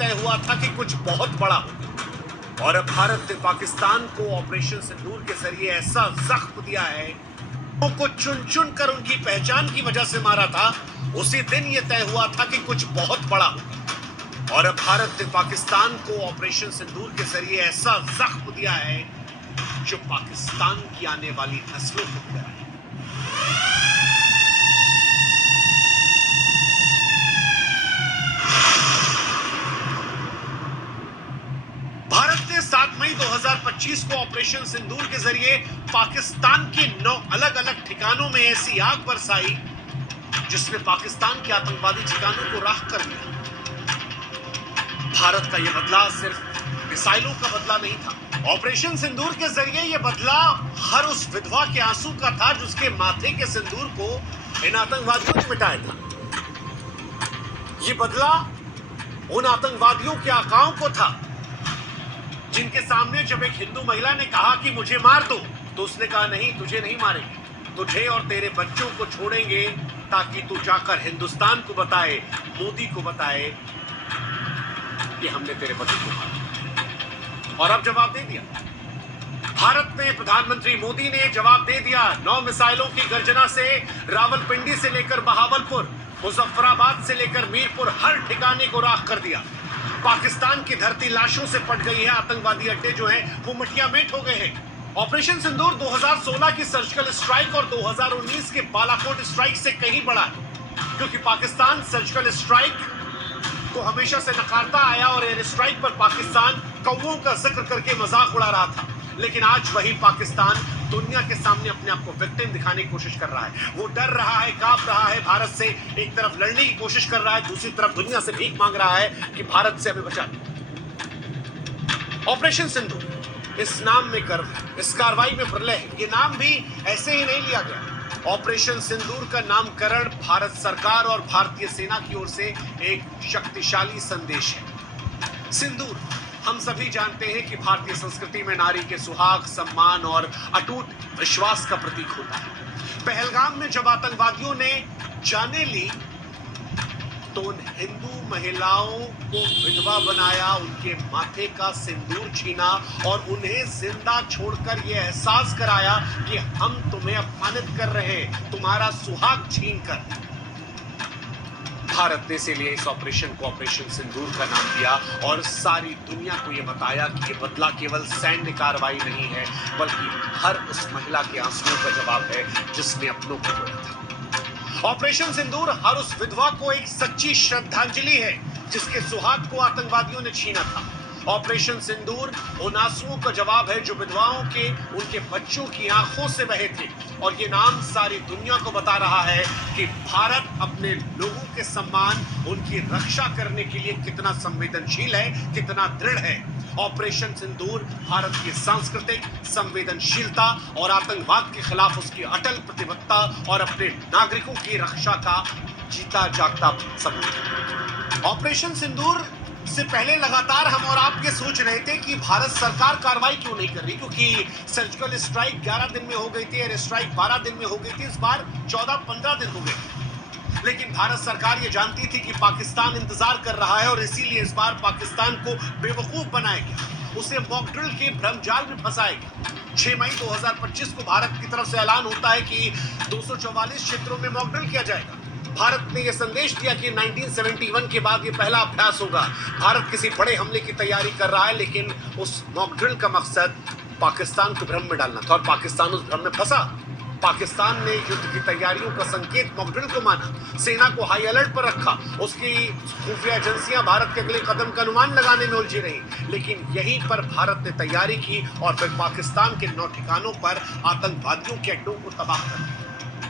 तय हुआ था कि कुछ बहुत बड़ा होगा और अब भारत ने पाकिस्तान को ऑपरेशन सिंदूर के जरिए ऐसा जख्म दिया है को चुन चुन कर उनकी पहचान की वजह से मारा था। उसी दिन यह तय हुआ था कि कुछ बहुत बड़ा होगा और अब भारत ने पाकिस्तान को ऑपरेशन सिंदूर के जरिए ऐसा जख्म दिया है जो पाकिस्तान की आने वाली नस्लों को दिया है। भारत ने 7 मई 2025 को ऑपरेशन सिंदूर के जरिए पाकिस्तान के 9 अलग अलग ठिकानों में ऐसी आग बरसाई जिसमें पाकिस्तान के आतंकवादी ठिकानों को राख कर दिया। भारत का यह बदला सिर्फ मिसाइलों का बदला नहीं था। ऑपरेशन सिंदूर के जरिए यह बदला हर उस विधवा के आंसू का था जिसके माथे के सिंदूर को इन आतंकवादियों ने मिटाया था। यह बदला उन आतंकवादियों के आकाओं को था जिनके सामने जब एक हिंदू महिला ने कहा कि मुझे मार दो तो उसने कहा नहीं, तुझे नहीं मारेंगे, तुझे और तेरे बच्चों को छोड़ेंगे ताकि तू जाकर हिंदुस्तान को बताए, मोदी को बताए कि हमने तेरे पति को मारा। और अब जवाब दे दिया भारत ने, प्रधानमंत्री मोदी ने जवाब दे दिया। 9 मिसाइलों की गर्जना से रावलपिंडी से लेकर बहावलपुर, मुजफ्फराबाद से लेकर मीरपुर, हर ठिकाने को राख कर दिया। पाकिस्तान की धरती लाशों से पट गई है। आतंकवादी अड्डे जो हैं वो मिट्टियां मेट हो गए हैं। ऑपरेशन सिंदूर 2016 की सर्जिकल स्ट्राइक और 2019 के बालाकोट स्ट्राइक से कहीं बड़ा है, क्योंकि पाकिस्तान सर्जिकल स्ट्राइक को हमेशा से नकारता आया और एयर स्ट्राइक पर पाकिस्तान कौवों का जिक्र करके मजाक उड़ा रहा था। लेकिन आज वही पाकिस्तान दुनिया के सामने अपने आप को विक्टिम दिखाने की कोशिश कर रहा है। वो डर रहा है, कांप रहा है भारत से। एक तरफ लड़ने की कोशिश कर रहा है, दूसरी तरफ दुनिया से भीख मांग रहा है कि भारत से हमें बचा। ऑपरेशन सिंदूर, इस नाम में गर्व है, इस कार्रवाई में प्रलय है। ये नाम भी ऐसे ही नहीं लिया गया। ऑपरेशन सिंदूर का नामकरण भारत सरकार और भारतीय सेना की ओर से एक शक्तिशाली संदेश है। सिंदूर, हम सभी जानते हैं कि भारतीय संस्कृति में नारी के सुहाग, सम्मान और अटूट विश्वास का प्रतीक होता है। पहलगाम में जब आतंकवादियों ने जाने ली तो उन हिंदू महिलाओं को विधवा बनाया, उनके माथे का सिंदूर छीना और उन्हें जिंदा छोड़कर यह एहसास कराया कि हम तुम्हें अपमानित कर रहे हैं, तुम्हारा सुहाग छीनकर। भारत ने इसीलिए इस ऑपरेशन को ऑपरेशन सिंदूर का नाम दिया और सारी दुनिया को यह बताया कि यह बदला केवल सैन्य कार्रवाई नहीं है, बल्कि हर उस महिला के आंसुओं का जवाब है जिसने अपनों को खोया था। ऑपरेशन सिंदूर हर उस विधवा को एक सच्ची श्रद्धांजलि है जिसके सुहाग को आतंकवादियों ने छीना था। ऑपरेशन सिंदूर उन आंसुओं का जवाब है जो विधवाओं के, उनके बच्चों की आंखों से बहे थे। और ये नाम सारी दुनिया को बता रहा है कि भारत अपने लोगों के सम्मान, उनकी रक्षा करने के लिए कितना संवेदनशील है, कितना दृढ़ है। ऑपरेशन सिंदूर भारत की सांस्कृतिक संवेदनशीलता और आतंकवाद के खिलाफ उसकी अटल प्रतिबद्धता और अपने नागरिकों की रक्षा का जीता जागता सबूत। ऑपरेशन सिंदूर से पहले लगातार हम और आप ये सोच रहे थे कि भारत सरकार कार्रवाई क्यों नहीं कर रही, क्योंकि सर्जिकल स्ट्राइक 11 दिन में हो गई थी, एयर स्ट्राइक 12 दिन में हो गई थी, इस बार 14-15 दिन हो गए। लेकिन भारत सरकार ये जानती थी कि पाकिस्तान इंतजार कर रहा है और इसीलिए इस बार पाकिस्तान को बेवकूफ बनाया गया, उसे मॉक ड्रिल के भ्रमजाल में फंसाया गया। 6 मई 2025 को भारत की तरफ से ऐलान होता है कि 244 क्षेत्रों में मॉक ड्रिल किया जाएगा। भारत ने यह संदेश दिया कि 1971 के बाद यह पहला अभ्यास होगा। भारत किसी बड़े हमले की तैयारी कर रहा है, लेकिन उस मॉक ड्रिल का मकसद पाकिस्तान को भ्रम में डालना था और पाकिस्तान उस भ्रम में फंसा। पाकिस्तान ने युद्ध की तैयारियों का संकेत मॉक ड्रिल को माना, सेना को हाई अलर्ट पर रखा, उसकी खुफिया एजेंसियां भारत के अगले कदम का अनुमान लगाने में उलझी रही। लेकिन यहीं पर भारत ने तैयारी की और फिर पाकिस्तान के 9 ठिकानों पर आतंकवादियों के अड्डों को तबाह कर दिया।